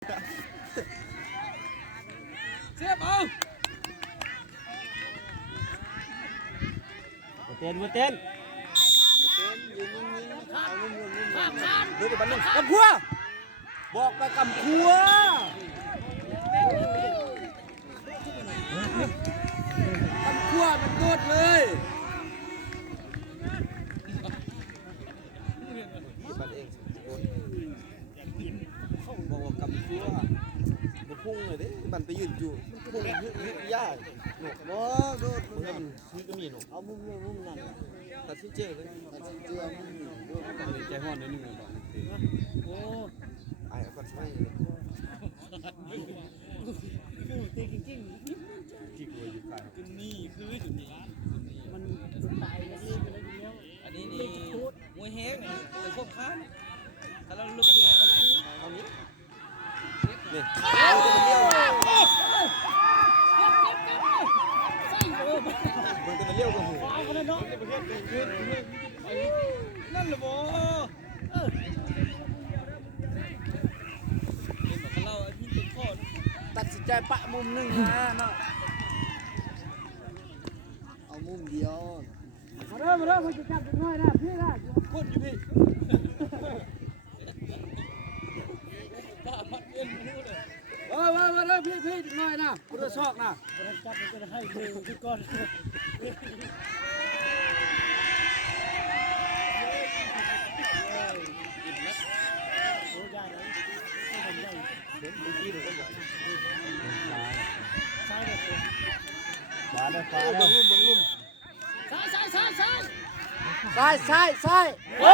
เสียบเอาเต้นเต้นดูดิบันนึงกำพัวบอกไปกำพัวกำพัวมันโดดเลยบันเองบอกว่ากำพัวมันพุ่งเลยดิบันไปยืนอยู่พุ่งยึดย่าหนกบ่โดดมันซื้อก็มีหนกเอามุมนั่นตัดสินใจเลยตัดสินใจมันใจห้อนนิดนึงโอ้ไอ้คนใช่ตีจริงที่กลัวอยู่ไกลจุดนี้คือจุดนี้มันตายแล้วนี่เป็นอะไรแล้วอันนี้นี่มวยแห้งแต่ควบค้านถ้าเราลุกเอานี้นี่เอาจะเป็นเลี้ยวมันจะเป็นเลี้ยวกับหูนั่นแหละบ่ตัดสินใจปะมุมหนึ่งนะเนาะเอามุมเดียวมาเริ่มมันจะจับน้อยนะพี่นะคนอยู่พี่มาเริ่มพี่น้อยนะกูจะชอกนะจับมันจะให้ดูพี่ก้อนมาได้ฟ้าแล้วลุ่มซ้ายโอ้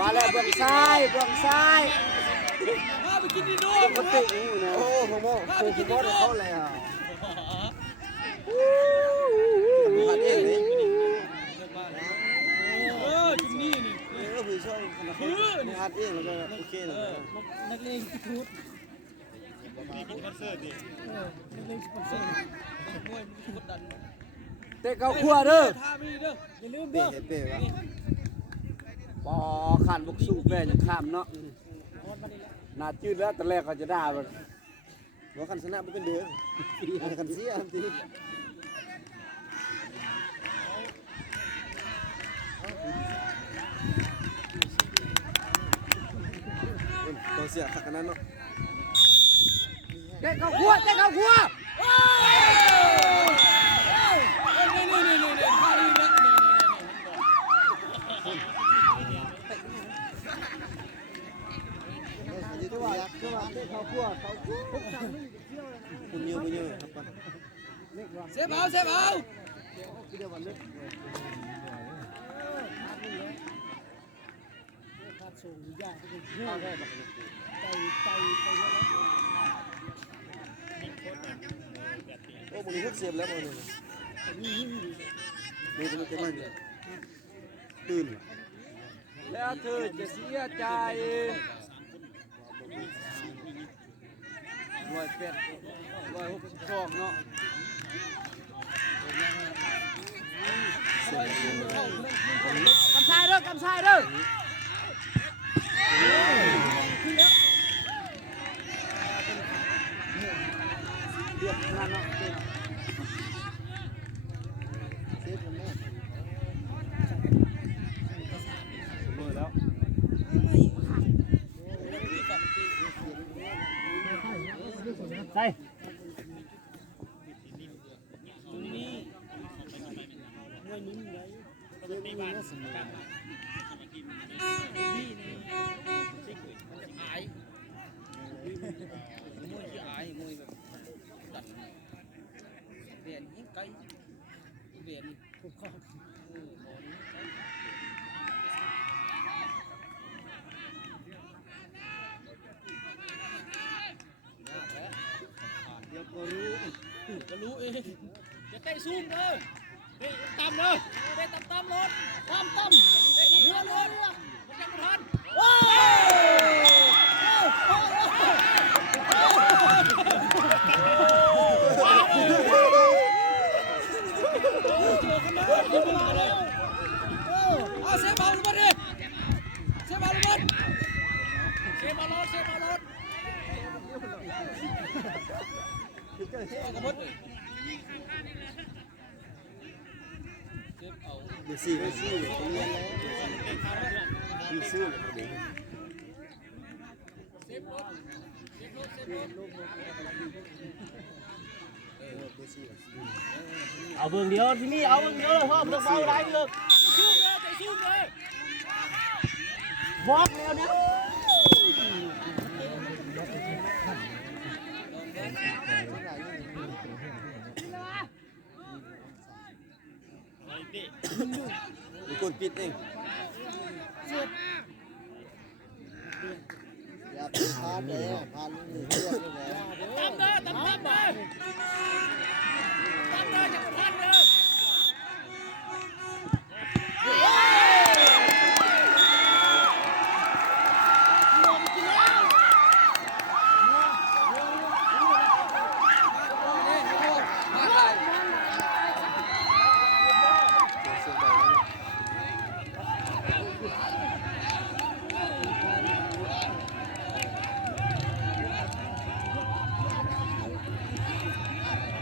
มาแล้วเบื้องซ้ายมาไปกินดีด้วยปกตินะโอ้โหโคกินบอสเขาเลยอ่ะหัดเองนี่จุดนี้นี่คือช่องขนาดนี้หัดเองแล้วก็โอเคเลยนักเลงทุบมีเป็นคอนเสิร์ตดินักเลงคอนเสิร์ตมวยกดดันเตะเก้าขั้วเด้ออย่าลืมเด้อเป๊ะวะปอขันบุกสู้แม่ยังข้ามเนาะน่าจืดแล้วแต่แรกเขาจะด่ามันว่าขันชนะไม่เป็นเดือดขันเสียทีตัวเสียขักนั้นเนาะเตะเก้าขั้วคุณเยอะครับเซฟเอาส่งยากโอ้บุรีพุทธเสียบแล้วมันนี่จะไม่ตื่นแล้วเธอจะเสียใจ162เนาะกำชายเด้อเรียบขนาดเนาะเซฟมันแน่เมื่อแล้วใช่ก็รู้เองจะเตะซูมเด้อเตะต่ำเลยเตะต่ำรถต่ำเรือมันยังไม่ทันโอ้ กระมดเลยเจ็บเอา เดี๋ยวซี่เลยตรงนี้มีซื้อเลยเดี๋ยวเอาเบิ่งเดียวที่นี่เอาเบิ่งเดียวเลยพ่อมันเบาได้เลยสู้เลยใจสู้เลยบอกแล้วนะมีคนปิดเองอย่าไปพาดเลยพาดนี่เลือกเลย ตามเลย